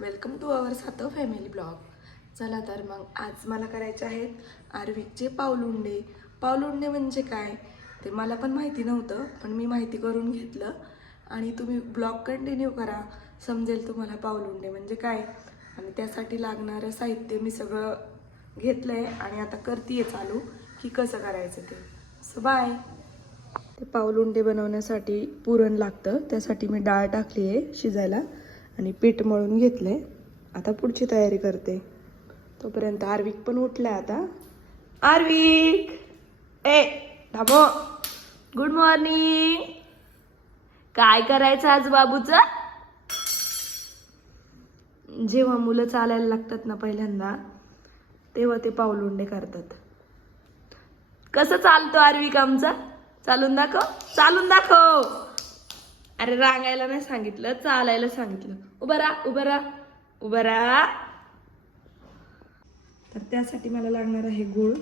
Welcome to our Satav family blog चला तर मग आज मला करायचे आहेत आर्विकचे पावलुंडे पावलुंडे म्हणजे काय? ते मला पण माहिती नव्हतं पण मी माहिती करून घेतलं. आणि तुम्ही ब्लॉग कंटिन्यू करा समजेल तुम्हाला पावलुंडे म्हणजे काय? आणि त्यासाठी लागणारं साहित्य मी सगळं घेतलं आहे आणि आता करते चालू की कसं करायचं ते. सो बाय ते पावलुंडे बनवण्यासाठी पुरण लागतं त्यासाठी मी डाळ टाकली आहे शिजायला. आणि पीठ मळून घेतले आता पुढची तयारी करते. तोपर्यंत आर्विक पण उठलाय आता. आर्विक! ए थांबो गुड मॉर्निंग काय करायचं आज बाबूचं? जेव्हा मुलं चालायला लागतात ना पहिल्यांदा तेव्हा ते पाऊलुंडे करतात. कसं चालतो आर्विक आमचा? चालून दाखव. चालून दाखव. अरे रांगायला नाही सांगितलं चालायला सांगितलं. उभं राहा उभं राहा उभं रा तर त्यासाठी मला लागणार आहे गुळ.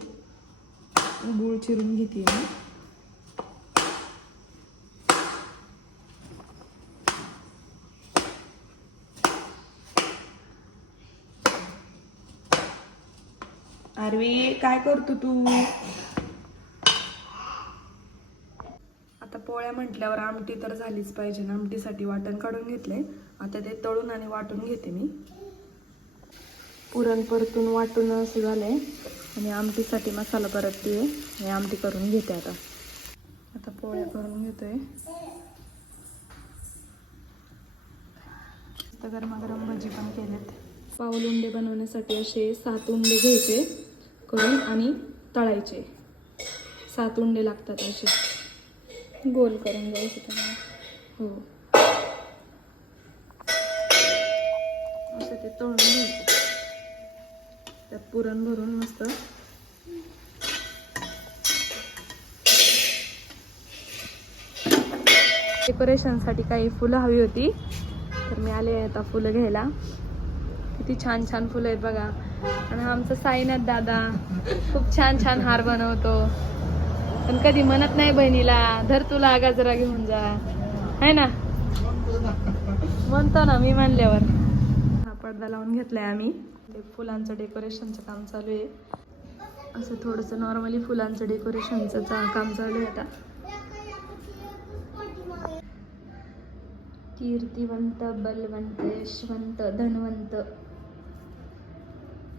गुळ चिरून घेते मी आरवी काय करतो तू आता पोळ्या म्हटल्यावर आमटी तर झालीच पाहिजे ना. आमटीसाठी वाटण काढून घेतले आता ते तळून आणि वाटून घेते मी. पुरण परतून वाटून असं झालंय. आणि आमटीसाठी मसाला परतते आणि आमटी करून घेते आता. आता पोळ्या करून घेतोय. मस्त गरमागरम भजी पण केलेत पाऊल उंडे बनवण्यासाठी असे सात उंडे घ्यायचे करून आणि तळायचे. सात उंडे लागतात असे. गोल करून घ्यायचे त्यांना हो. असं ते तळून घ्यायचं. त्यात पुरण भरून मस्त. डेकोरेशनसाठी काही फुलं हवी होती. तर मी आले आता फुलं घ्यायला. किती छान छान फुलं आहेत बघा. आणि आमचा साईनाथ दादा खूप छान छान हार बनवतो. पण कधी म्हणत नाही बहिणीला धर तुला गजरा घेऊन जा. है ना? म्हणतो ना मी म्हणल्यावर. हा पडदा लावून घेतलाय आम्ही. ते फुलांचं डेकोरेशनचं काम चालू आहे. असं थोडंसं नॉर्मली फुलांचं डेकोरेशनचं चा- काम चालू आहे आता. कीर्तिवंत बलवंत यशवंत धनवंत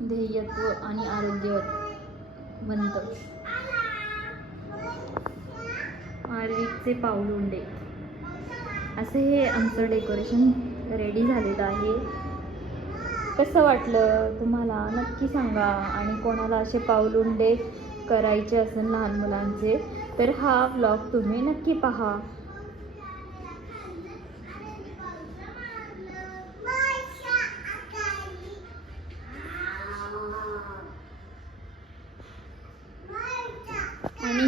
ध्येयत्व आणि आरोग्यवंत. आर्विकचे पाऊलुंडे. असे हे आमचं डेकोरेशन रेडी झालेलं आहे. कसं वाटलं तुम्हाला? नक्की सांगा. आणि कोणाला असे पाऊलुंडे करायचे असेल लहान मुलांचे तर हा व्लॉग तुम्ही नक्की पहा.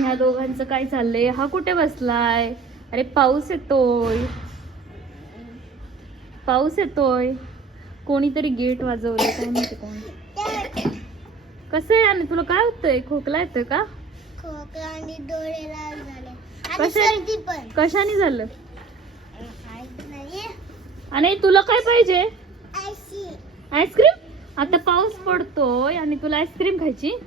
ह्या दोघांचं काय चाललंय? हा कुठे बसलाय? अरे पाऊस येतोय. पाऊस येतोय. कोणीतरी गेट वाजवलंय काय माहिती कोण. कसं आहे आणि तुला काय होतंय? खोकला येतोय का? खोकला आणि डोळे लाल झाले. आणि कशाने? सर्दी पण. कशाने झालं? आणि तुला काय पाहिजे? आईस्क्रीम आता पाऊस पडतोय आणि तुला आईस्क्रीम खायची?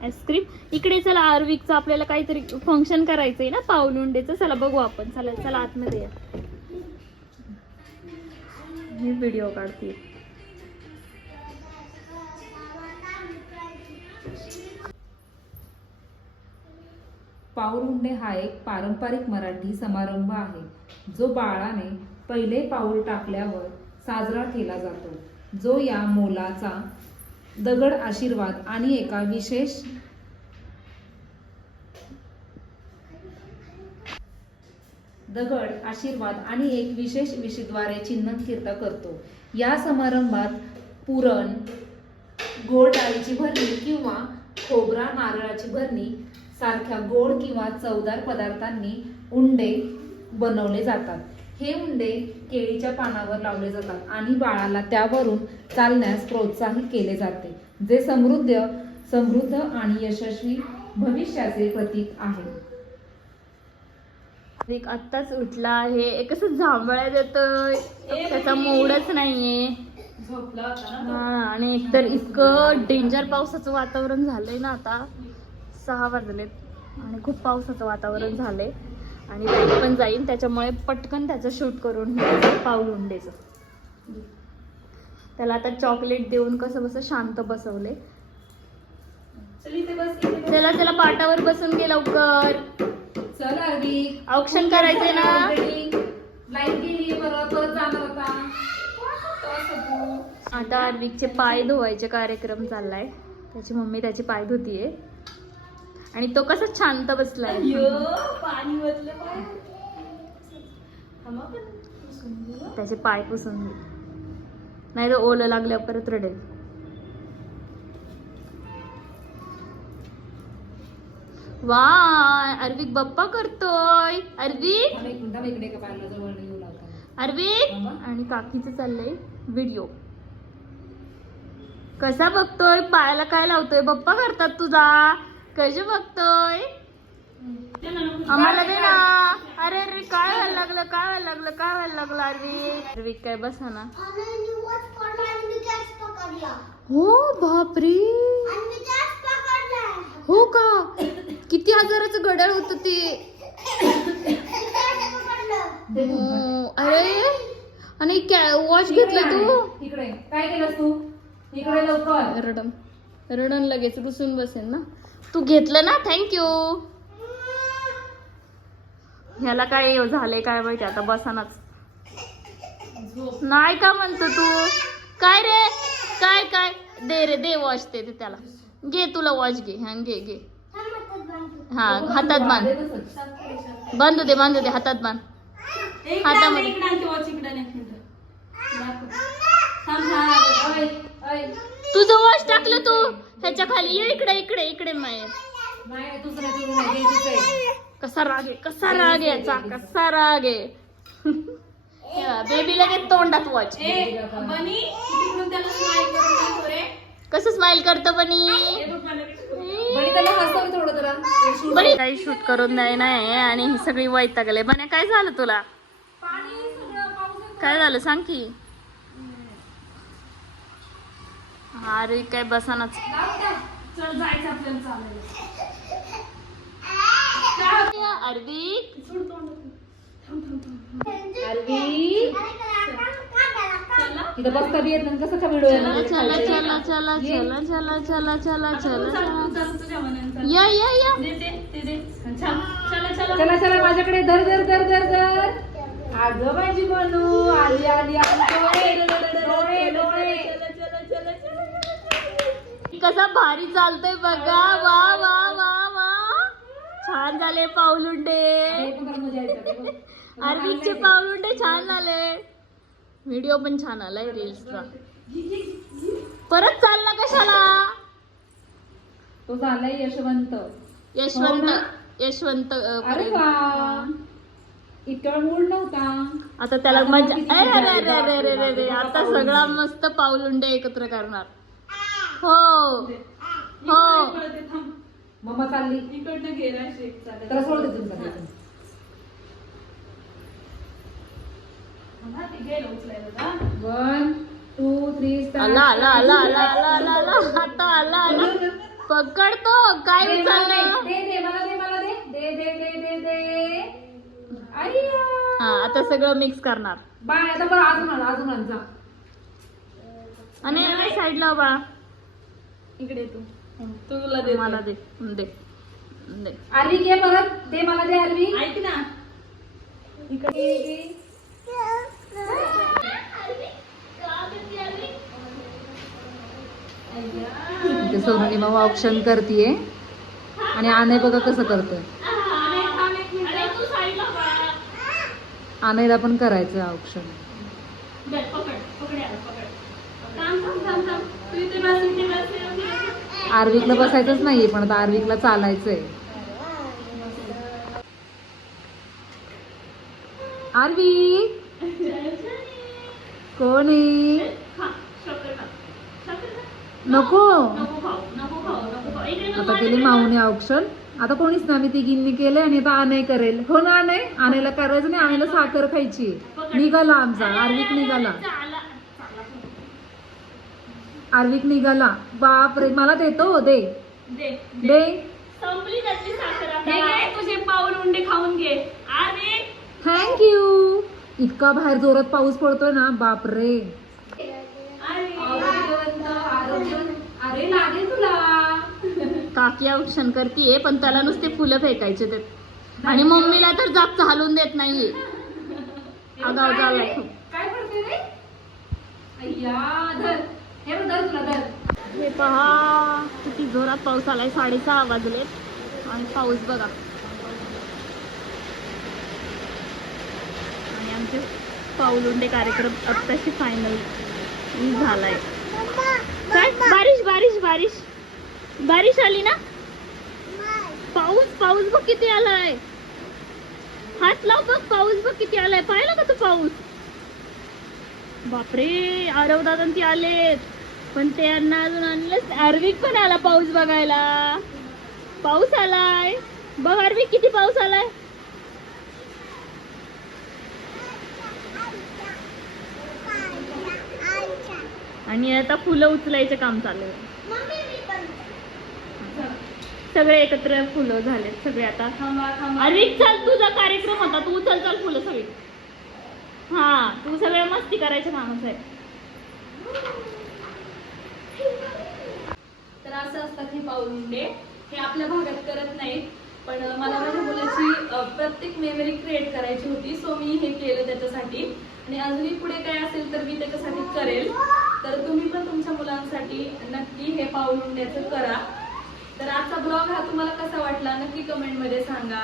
आईस्क्रीम इकडे चला आर्विकचं आपल्याला काहीतरी फंक्शन करायचंय ना पावलुंडेच. चला बघू आपण. चला चला आतमध्ये या. मी व्हिडिओ काढते. पाऊलहुंडे हा एक पारंपरिक मराठी समारंभ आहे. जो बाळाने पहिले पाऊल टाकल्यावर साजरा केला जातो. जो या मोलाचा दगड आशीर्वाद आणि एका विशेष दगड आशीर्वाद आणि एक विशेष विशीद्वारे चिन्हंकित करतो. या समारंभात पुरण गोड डाळीची भरणी किंवा खोबरा नारळाची भरणी सारख्या गोड किंवा चवदार पदार्थांनी उंडे बनवले जातात. हे उंडे केळीच्या पानावर लावले जातात आणि बाळाला त्यावरून चालण्यास प्रोत्साहित केले जाते जे समृद्ध समृद्ध आणि यशस्वी भविष्याचे प्रतीक आहे. एक आत्ताच उठला आहे. कसं जांभळ्यात येतोय. त्याचा मोडच नाहीये. झोपला होता ना हा आणि एकतर इतकं डेंजर पावसाचं वातावरण झालंय ना आता. सहा वाजलेत आणि खूप पावसाचं वातावरण झालंय. आणि लाइट पण जाईल त्याच्यामुळे पटकन त्याचं शूट करून घ्यायचं पाऊलुंडेचं त्याला आता चॉकलेट देऊन कसं बसं शांत बसवले चल त्याला पाटावर बसून गे लवकर. चल औक्षण करायचंय ना. आता आर्विकचे पाय धुवायचे कार्यक्रम चाललाय. त्याची मम्मी त्याची पाय धुतीये. आणि तो कसा शांत बसलाय. त्याचे पाय पुसून घे. नाही तर ओलं लागल्यावर परत रडेल. वा अर्विक बप्पा करतोय. अर्विक अर्विक आणि काकीचं चाललंय व्हिडिओ. कसा बघतोय? पायाला काय लावतोय? बप्पा करतात तुझा. कसे बघतोय? आम्हाला दे ना. अरे अरे काय व्हायला लागलं काय व्हायला लागलं काय व्हायला लागलं अर्विक अर्विक काय बसा ना. हो बापरे. हो का? किती हजाराचं घड्याळ होत ते. हो, अरे. आणि वॉच घेतलं तू? इकडे. काय केलंस तू? इकडे लवकर. रडन. रडन लगेच रुसून बसेल ना. तू घेतलं ना? थँक्यू ह्याला काय झालंय काय माहिती आता बसानाच. नाही का म्हणतो तू? काय रे? काय काय? दे रे दे वॉच दे दे त्याला. घे तुला वॉच घे. हा घे घे. हा हातात बांध. बांधू दे बांधू दे हातात बांध. हातामध्ये. तुझं वॉच टाकलं तू. ह्याच्या खाली ये इकडे इकडे इकडे माय. नाही नाही. कसा राग आहे कसा राग आहे याचा कसा राग आहे. बेबी लगेच तोंडात वॉच ए, बनी, तिकडून त्याला smile करून दाखव रे. कसं स्माइल करतं बनी? बनी त्याला हसव थोडं जरा. ते shoot बनी काही शूट करून द्याय नाही आणि ही सगळी वैतागले. बन्या काय झालं तुला? काय झालं? सांग की. अरे काय बसानाच चल जायचं आपल्याला चालायला. अरबी आरवी अरे करा, का करा, का? चला. इथं बसता बी येत नाही. कसं का व्हिडिओ चला चला चला चला चला चला चला चला चला चाल, चला. तू चाल, तुझ्या मनाने चाल. या या या. दे, दे, दे, दे. चल, चला, चला. चला चला माझ्याकडे धर धर धर धर धर. अगं माझी बनू. आली आली आली. डोळे डोळे डोळे. चला, चला, चला, चला. कसा भारी चालतोय बघा. वा वा वा वा. छान झाले पाऊलुंडे. हे. अरविंदचे पाऊलुंडे छान झाले. व्हिडिओ पण छान आलाय रील्सचा. परत चालला कशाला? तो झालाय यशवंत. यशवंत हो? यशवंत इतका मूड नव्हता. आता त्याला मजा अरे अरे अरे अरे अरे अरे आता. सगळा मस्त पाऊलुंडे एकत्र करणार. हो. हो. मम्मा चालली. इकडनं शेक. त्याला सोड जा. वन टू थ्री आला आला आला आला आला आला आला. आता आला आला. पकडतो काय दे मला दे. उचललं दे दे मला दे मला दे. दे दे दे दे दे. अय्या. हा आता सगळं मिक्स करणार. बाय आता बरं अजून आण अजून आण जा. आणि साईडला बा इकडे तू. तुला दे मला दे. दे. दे. आरवी घे परत. दे मला दे आरवी ऐक ना. इकडे. इथे सोनाली मग ऑप्शन करतीये. आणि आनय बघा कसं करतोय. आनयला पण करायचं ऑप्शन तू इथे बस इथे बस इथे बस. आर्विकला बसायचंच नाहीये पण आता आर्विकला चालायचंय. आर्वी! कोण आहे? नको. आता केली माऊने औक्षण आता कोणीच ना मी तिघींनी केलंय आणि आता आणाय करेल. हो ना आनय? आणायला करायचं नाही आणायला साखर खायची. निघाला आमचा. आर्विक निघाला. आर्विक निघाला. बाप रे मला देतो हो दे. दे दे. संपली त्यातली साखर आता. हे घे तुझे पाऊल उंडे खाऊन घे. अरे थँक्यू इतका बाहेर जोरात पाऊस पडतोय ना बाप रे अरे लागेल तुला. काकी औक्षण करतीये पण त्याला नुसते फुलं फेकायचे ते. आणि मम्मीला तर जागचं हलवून देत नाहीये. आगाव खूप काय पडते रे? अय्या धर. हे पहा किती जोरात पाऊस आलाय. साडेसहा वाजले आणि पाऊस बघा. आणि आमचे पाऊलुंडे कार्यक्रम आत्ताशी फायनल झालाय. काय? बारिश बारिश बारिश. बारिश आली ना? पाऊस पाऊस बघ किती आलाय. हात लाव बघ पाऊस बघ किती आलाय. पाहिला का तू पाऊस? बापरे आरव दादा ती आलेत. पण ते यांना अजून आणलंच. आर्विक पण आला पाऊस बघायला. पाऊस आलाय. बघ आर्विक किती पाऊस आलाय? आणि आता फुलं उचलायचं काम चालू आहे. सगळे एकत्र फुलं झालेत सगळे आता. आर्विक चल तुझा कार्यक्रम होता. तू उचल चल फुलं सगळी. हा तू सगळ्या मस्ती करायच्या कामच आहे. तर असं असतात हे पाऊलुंडे हे आपल्या भागात करत नाहीत पण मला माझ्या मुलाची प्रत्येक मेमरी क्रिएट करायची होती सो मी हे केलं त्याच्यासाठी. आणि अजूनही पुढे काय असेल तर मी त्याच्यासाठी करेल. तर तुम्ही पण तुमच्या मुलांसाठी नक्की हे पाऊलुंड्याचं करा. तर आजचा ब्लॉग हा तुम्हाला कसा वाटला नक्की कमेंटमध्ये सांगा.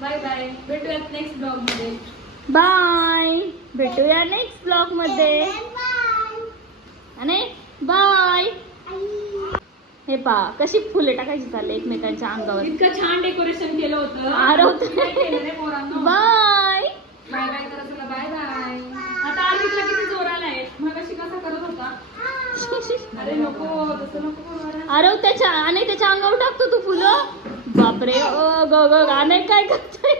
बाय बाय भेटूयात नेक्स्ट ब्लॉगमध्ये बाय भेटूया नेक्स्ट ब्लॉगमध्ये. आणि बाय हे पा कशी फुले टाकायची चालले एकमेकांच्या अंगावर. इतकं छान डेकोरेशन केलं होतं? बाय बाय बाय करा चला बाय बाय आता आर्विकला किती जोर आलाय? मग अशी कसा करत होता? अरे नको तसं नको. आरव त्याच्या आणि त्याच्या अंगावर टाकतो तू फुलं? बापरे ओ ग ग गाणे काय करतोय?